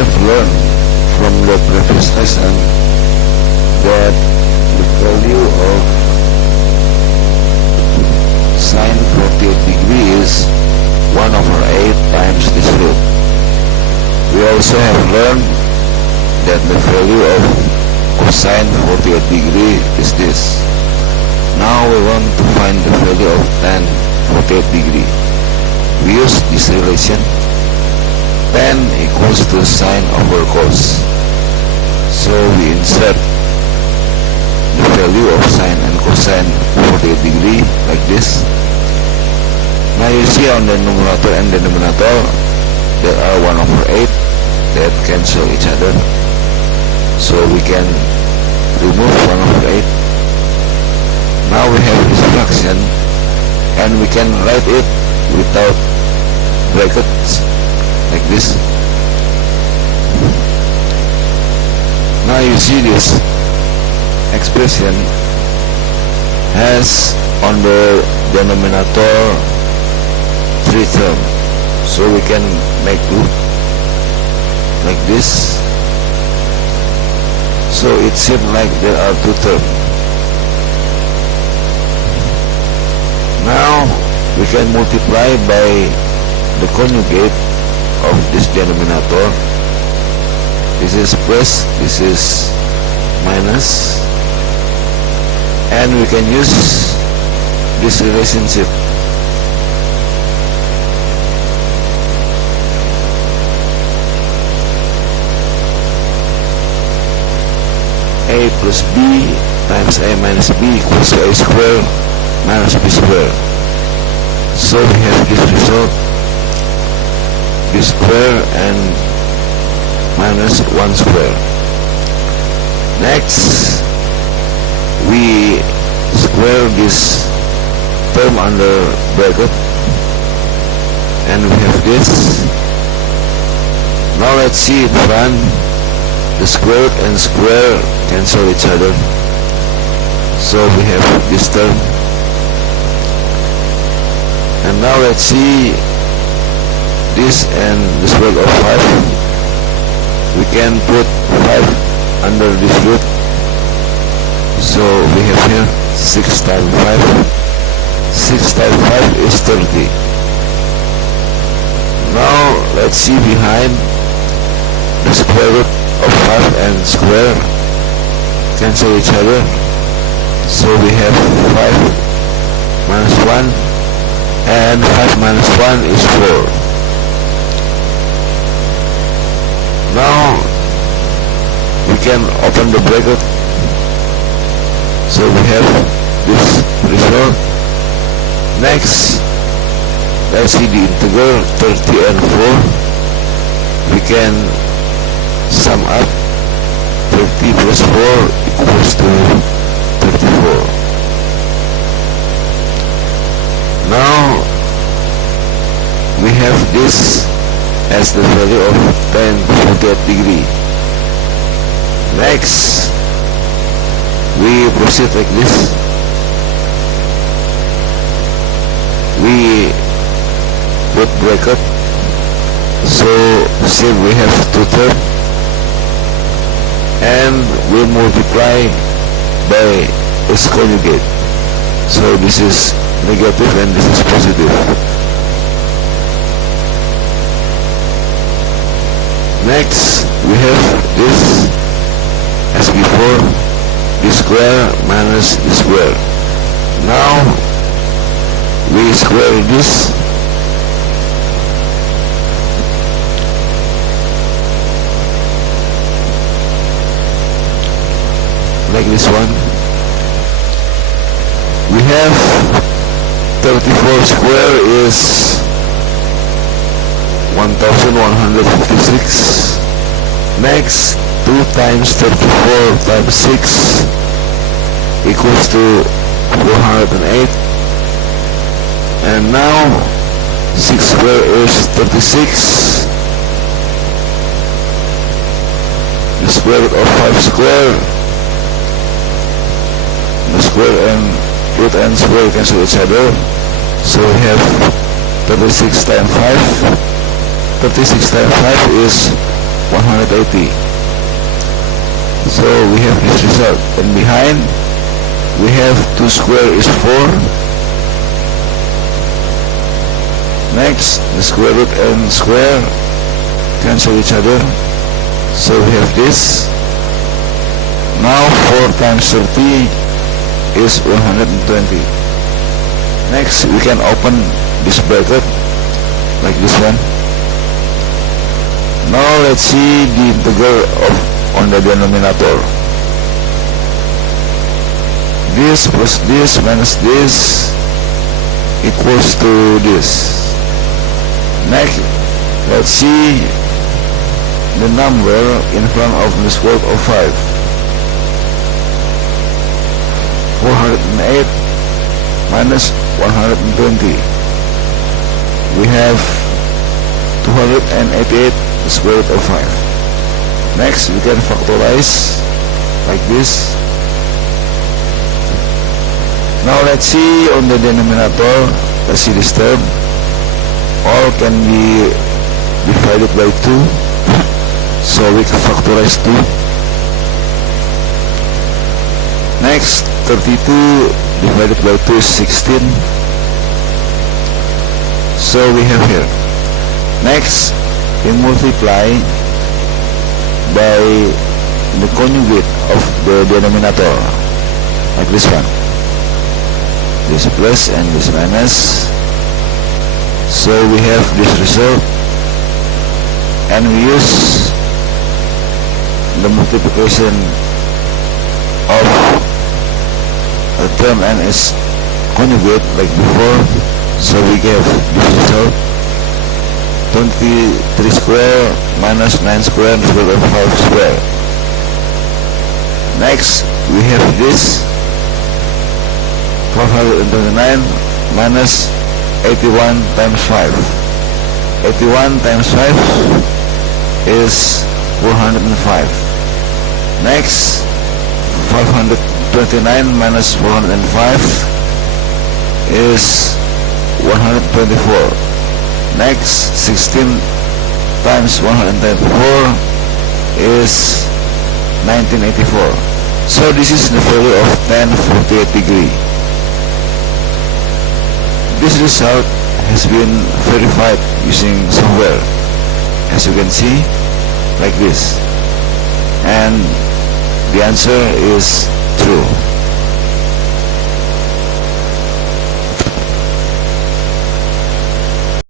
have learned from the previous lesson that the value of sine 48 degree is 1/8 times this root. We also have learned that the value of cosine 48 degree is this. Now we want to find the value of tan 48 degree. We use this relation. Tan equals to sine over cos. So we insert the value of sine and cosine 48 degree like this. Now you see on the numerator and denominator there are 1/8 that cancel each other. So we can remove 1/8. Now we have this fraction and we can write it without brackets like this. Now you see this expression has on the denominator 3 terms, so we can make root like this. So it seems like there are 2 terms. Now we can multiply by the conjugate of this denominator. This is plus, this is minus, and we can use this relationship. A plus B times A minus B equals to A square minus B square. So we have this result, B square and minus 1 square. Next, we square this term under bracket and we have this. Now let's see in front, the square root and square cancel each other, so we have this term. And now let's see this and the square root of 5. We can put 5 under this root, so we have here 6 times 5. 6 times 5 is 30. Now let's see behind, the square root of 5 and square cancel each other, so we have 5 minus 1, and 5 minus 1 is 4. Now we can open the bracket, so we have this result. Next, let's see the integral 30 and 4. We can sum up 30 plus 4 equals to 34. Now we have this as the value of tan 48 degree. Next, we proceed like this. We put bracket, so still we have 2 terms, and we multiply by its conjugate. So this is negative and this is positive. Next, we have this as before, the square minus the square. Now we square this, like this one. We have 34 square is 1156. Next, 2 times 34 times 6 equals to 408. And now 6 square is 36. The square root of 5 square, the square and root and square cancel each other, so we have 36 times 5. 36 times 5 is 180. So we have this result, and behind we have 2 square is 4. Next, the square root and square cancel each other, so we have this. Now 4 times 30 is 120. Next, we can open this bracket like this one. Now let's see the integral on the denominator. This plus this minus this equals to this. Next, let's see the number in front of the square root of 5. 408 minus 120. We have 288 square root of 5. Next, we can factorize like this. Now let's see on the denominator. Let's see this term. All can be divided by 2. So we can factorize 2. Next, 32 divided by 2 is 16. So we have here. Next, we multiply by the conjugate of the denominator, like this one. This plus and this minus. So we have this result, and we use the multiplication of a term and its conjugate like before. So we get this result, 23 square minus 9 square and square root of 5 square. Next, we have this 429 minus 81 times 5. 81 times 5 is 405. Next, 529 minus 405 is 124. Next, 16 times 124 is 1984. So this is the value of tan 48 degree. This result has been verified using software, as you can see, like this, and the answer is true.